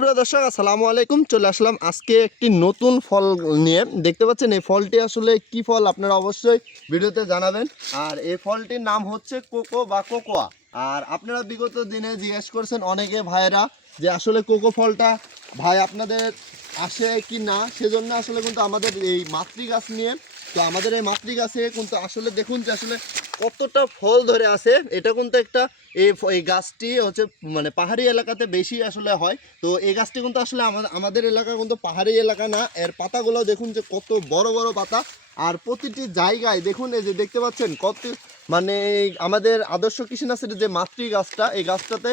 প্রিয় দর্শক আসসালামু আলাইকুম। চলে আসলাম আজকে একটি নতুন ফল নিয়ে। দেখতে পাচ্ছেন এই ফলটি আসলে কি ফল আপনারা অবশ্যই ভিডিওতে জানাবেন। আর এই ফলটির নাম হচ্ছে কোকো বা কোকোয়া। আর আপনারা বিগত দিনে জিজ্ঞেস করছেন অনেকে ভাইয়েরা যে আসলে কোকো ফলটা ভাই আপনাদের আসে কি না, সেজন্য আসলে কিন্তু আমাদের এই মাতৃ গাছ নিয়ে, তো আমাদের এই মাতৃ গাছে কিন্তু আসলে দেখুন যে আসলে কতটা ফল ধরে আছে। এটা কিন্তু একটা এই গাছটি হচ্ছে মানে পাহাড়ি এলাকাতে বেশি আসলে হয়। তো এই গাছটি কিন্তু আসলে আমাদের এলাকা কিন্তু পাহাড়ি এলাকা না। এর পাতাগুলো দেখুন যে কত বড় বড় পাতা। আর প্রতিটি জায়গায় দেখুন, এই যে দেখতে পাচ্ছেন কত মানে আমাদের আদর্শ কৃষি নার্সারির যে মাতৃ গাছটা, এই গাছটাতে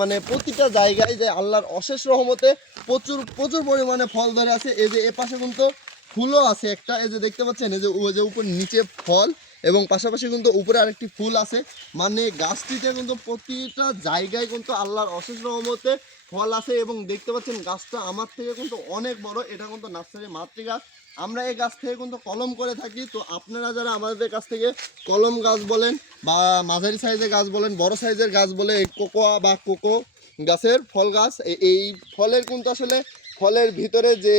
মানে প্রতিটা জায়গায় যে আল্লাহর অশেষ রহমতে প্রচুর প্রচুর পরিমাণে ফল ধরে আছে। এই যে এ পাশে কিন্তু ফুলও আছে একটা, এই যে দেখতে পাচ্ছেন এই যে ওই যে উপর নিচে ফল এবং পাশাপাশি কিন্তু উপরে আরেকটি ফুল আছে। মানে গাছটিতে কিন্তু প্রতিটা জায়গায় কিন্তু আল্লাহর অশেষ রহমতে ফল আছে। এবং দেখতে পাচ্ছেন গাছটা আমার থেকে কিন্তু অনেক বড়। এটা কিন্তু নার্সারি মাতৃ গাছ। আমরা এই গাছ থেকে কিন্তু কলম করে থাকি। তো আপনারা যারা আমাদের কাছ থেকে কলম গাছ বলেন বা মাঝারি সাইজের গাছ বলেন, বড় সাইজের গাছ বলে, এই কোকোয়া বা কোকো গাছের ফল গাছ, এই ফলের কিন্তু আসলে ফলের ভিতরে যে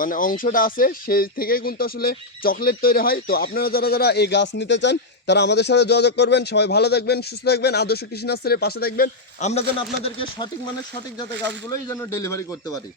মানে অংশটা আছে সেই থেকে কিন্তু আসলে চকলেট তৈরি হয়। তো আপনারা যারা যারা এই গাছ নিতে চান তারা আমাদের সাথে যোগাযোগ করবেন। সবাই ভালো থাকবেন, সুস্থ থাকবেন, আদর্শ কৃষি নার্সারির পাশে থাকবেন। আমরা যেন আপনাদেরকে সঠিক মানের সঠিক জাতের গাছগুলোই যেন ডেলিভারি করতে পারি।